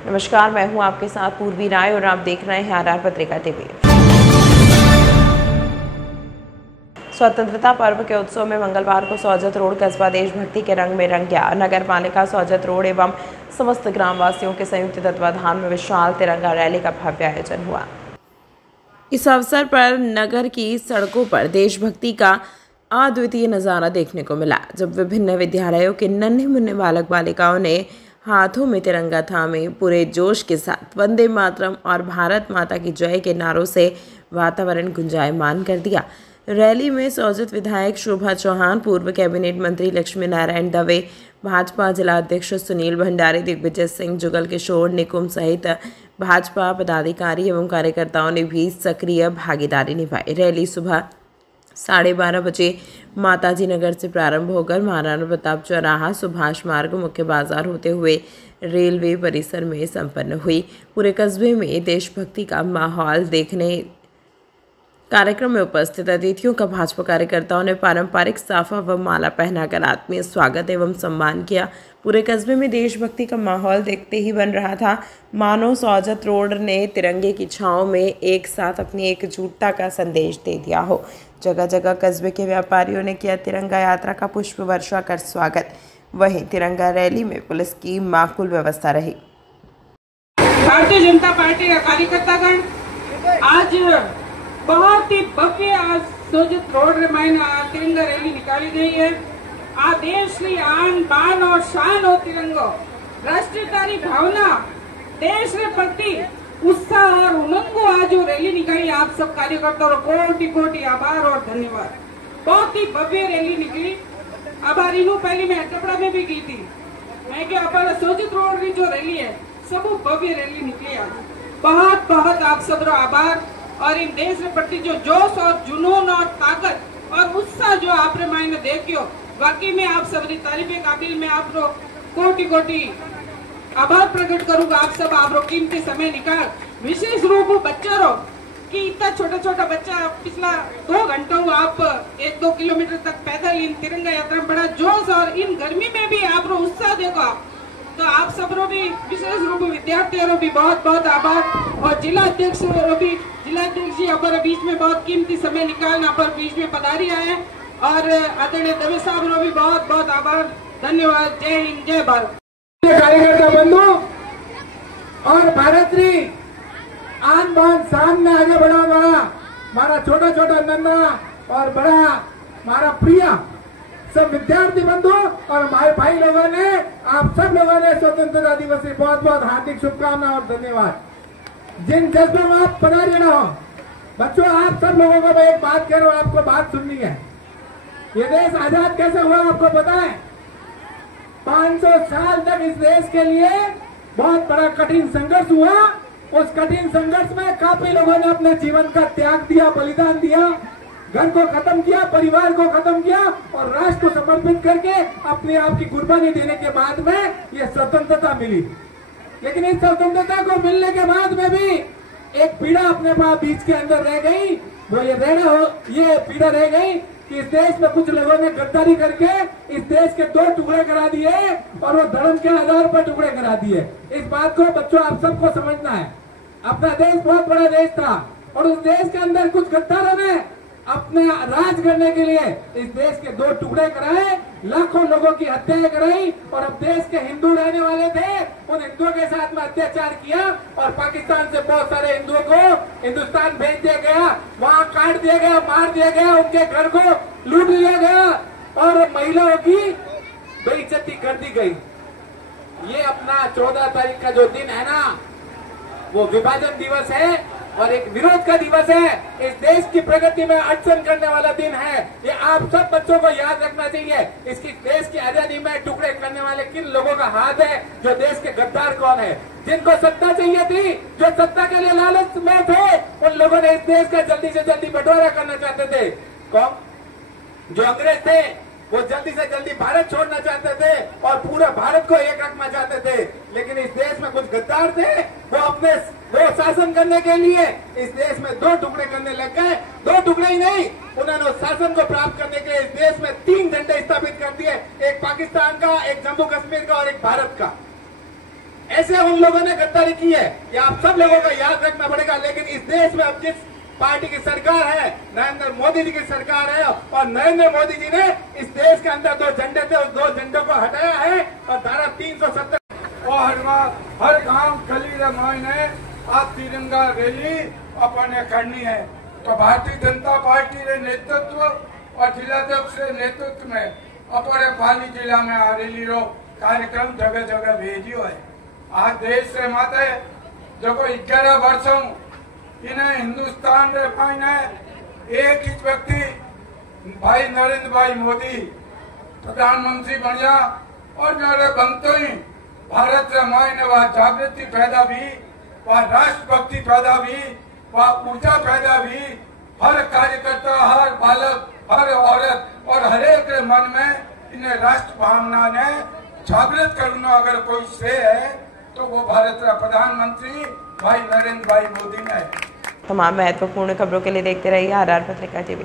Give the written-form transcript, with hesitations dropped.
नमस्कार, मैं हूं आपके साथ पूर्वी राय और आप देख रहे हैं आरआर पत्रिका टीवी। स्वतंत्रता पर्व के उत्सव में मंगलवार को सोजत रोड कस्बा देशभक्ति के रंग में रंग गया। नगर पालिका सोजत रोड एवं समस्त ग्रामवासियों के संयुक्त तत्वाधान में विशाल तिरंगा रैली का भव्य आयोजन हुआ। इस अवसर पर नगर की सड़कों पर देशभक्ति का अद्वितीय नज़ारा देखने को मिला, जब विभिन्न विद्यालयों के नन्हे मुन्ने बालक बालिकाओं ने हाथों में तिरंगा थामे पूरे जोश के साथ वंदे मातरम और भारत माता की जय के नारों से वातावरण गुंजायमान कर दिया। रैली में सोजत विधायक शोभा चौहान, पूर्व कैबिनेट मंत्री लक्ष्मी नारायण दवे, भाजपा जिला अध्यक्ष सुनील भंडारी, दिग्विजय सिंह, जुगल किशोर निकुम सहित भाजपा पदाधिकारी एवं कार्यकर्ताओं ने भी सक्रिय भागीदारी निभाई। रैली सुबह 12:30 बजे माताजी नगर से प्रारंभ होकर महाराणा प्रताप चौराहा, सुभाष मार्ग, मुख्य बाजार होते हुए रेलवे परिसर में संपन्न हुई। पूरे कस्बे में देशभक्ति का माहौल देखने कार्यक्रम में उपस्थित अतिथियों का भाजपा कार्यकर्ताओं ने पारंपरिक साफा व माला पहनाकर आत्मीय स्वागत एवं सम्मान किया। पूरे कस्बे में देशभक्ति का माहौल देखते ही बन रहा था मानो सोजत रोड ने तिरंगे की छांव में एक साथ अपनी एकजुटता का संदेश दे दिया हो। जगह जगह कस्बे के व्यापारियों ने किया तिरंगा यात्रा का पुष्प वर्षा कर स्वागत। वहीं तिरंगा रैली में पुलिस की माकूल व्यवस्था रही। भारतीय जनता पार्टी का कार्यकर्तागण आज बहुत ही भव्य आज सोजत रोड में तिरंगा रैली निकाली गई है। आ देश की आन बान और शान हो तिरंगो, राष्ट्रीयतारी भावना, देश के प्रति उत्साह और उमंगो आज जो रैली निकाली, आप सब कार्यकर्ताओं को कोटि कोटि आभार और धन्यवाद। बहुत ही भव्य रैली निकली। आभारी हूँ, पहले मैं टपड़ा में भी गई थी। मैं क्या अपना सोजत रोड की जो रैली है सब भव्य रैली निकली आज। बहुत बहुत आप सबको आभार। और इन देश के प्रति जो जोश और जुनून और ताकत और उत्साह जो आपने मायने देखियो, वाकई में आप सबरी तारीफ काबिल में आप लोग कोटि कोटि आभार प्रकट करूंगा। आप सब आप लोग कीमती समय निकाल, विशेष रूप बच्चा रो कि इतना छोटा छोटा बच्चा पिछला 2 घंटों आप 1-2 किलोमीटर तक पैदल इन तिरंगा यात्रा में बड़ा जोश और इन गर्मी में भी आप लोग उत्साह देखो। तो आप सब रो भी विशेष रूप विद्यार्थियों भी बहुत बहुत आभार। और जिला अध्यक्ष भी जी हमारे बीच में बहुत कीमती समय निकालना पर बीच में पधारी आए और आदरणीय दवे साहब रो भी बहुत बहुत आभार, धन्यवाद। जय हिंद, जय भारत। कार्यकर्ता बंधु और भारत री आन बान शान में आगे बढ़ा वाला मारा छोटा छोटा नन्ना और बड़ा मारा प्रिय सब विद्यार्थी बंधु और हमारे भाई लोगों ने, आप सब लोगों ने स्वतंत्रता दिवस की बहुत बहुत हार्दिक शुभकामनाएं और धन्यवाद। जिन जज्बों में आप पधारे ना हो बच्चों, आप सब लोगों को मैं एक बात कह रहा हूं, आपको बात सुननी है। ये देश आजाद कैसे हुआ आपको पता है? 500 साल तक इस देश के लिए बहुत बड़ा कठिन संघर्ष हुआ। उस कठिन संघर्ष में काफी लोगों ने अपने जीवन का त्याग दिया, बलिदान दिया, घर को खत्म किया, परिवार को खत्म किया और राष्ट्र को समर्पित करके अपने आप की कुर्बानी देने के बाद में ये स्वतंत्रता मिली। लेकिन इस स्वतंत्रता को मिलने के बाद में भी एक पीड़ा अपने पास बीच के अंदर रह गई। वो ये पीड़ा रह गई कि इस देश में कुछ लोगों ने गद्दारी करके इस देश के 2 टुकड़े करा दिए और वो धर्म के आधार पर टुकड़े करा दिए। इस बात को बच्चों आप सबको समझना है। अपना देश बहुत बड़ा देश था और उस देश के अंदर कुछ गद्दारों ने अपने राज करने के लिए इस देश के 2 टुकड़े कराए, लाखों लोगों की हत्याएं कराई और अब देश के हिंदू रहने वाले थे उन हिंदुओं के साथ में अत्याचार किया और पाकिस्तान से बहुत सारे हिंदुओं को हिंदुस्तान भेज दिया गया, वहां काट दिया गया, मार दिया गया, उनके घर को लूट लिया गया और महिलाओं की बेइज्जती कर दी गई। ये अपना 14 तारीख का जो दिन है ना, वो विभाजन दिवस है और एक विरोध का दिवस है। इस देश की प्रगति में अड़चन करने वाला दिन है। ये आप सब बच्चों को याद रखना चाहिए। इसकी देश की आजादी में टुकड़े करने वाले किन लोगों का हाथ है? जो देश के गद्दार कौन है? जिनको सत्ता चाहिए थी, जो सत्ता के लिए लालच में थे, उन लोगों ने इस देश का जल्दी से जल्दी बंटवारा करना चाहते थे। कौन? जो अंग्रेज थे वो जल्दी से जल्दी भारत छोड़ना चाहते थे और पूरा भारत को एक रखना चाहते थे। लेकिन इस देश में कुछ गद्दार थे, वो शासन करने के लिए इस देश में 2 टुकड़े करने लग गए। 2 टुकड़े ही नहीं, उन्होंने शासन को प्राप्त करने के लिए इस देश में 3 झंडे स्थापित कर दिए, एक पाकिस्तान का, एक जम्मू कश्मीर का और एक भारत का। ऐसे उन लोगों ने गद्दारी की है, ये आप सब लोगों को याद रखना पड़ेगा। लेकिन इस देश में अब जिस पार्टी की सरकार है, नरेंद्र मोदी जी की सरकार है, और नरेंद्र मोदी जी ने इस देश के अंदर 2 झंडे थे, उस 2 झंडों को हटाया है और धारा 370 और हर गांव गली ने आज तिरंगा रैली अपने करनी है। तो भारतीय जनता पार्टी के नेतृत्व और जिलाध्यक्ष के नेतृत्व में अपने पाली जिला में आ रैली रो कार्यक्रम जगह जगह भेजियो है। आज देश से माते जो 11 वर्षों इन्हें हिंदुस्तान रे पाइने एक ही व्यक्ति भाई नरेंद्र भाई मोदी प्रधानमंत्री बनिया और मेरे बनते ही भारत रे मायने वह जागृति पैदा भी, वह राष्ट्रभक्ति पैदा भी, वह ऊर्जा पैदा भी। हर कार्यकर्ता, हर बालक, हर औरत और हर एक के मन में इन्हें राष्ट्र भावना ने जागृत करना अगर कोई से है तो वो भारत का प्रधानमंत्री भाई नरेंद्र भाई मोदी ने है। तमाम महत्वपूर्ण खबरों के लिए देखते रहिए RR पत्रिका टीवी।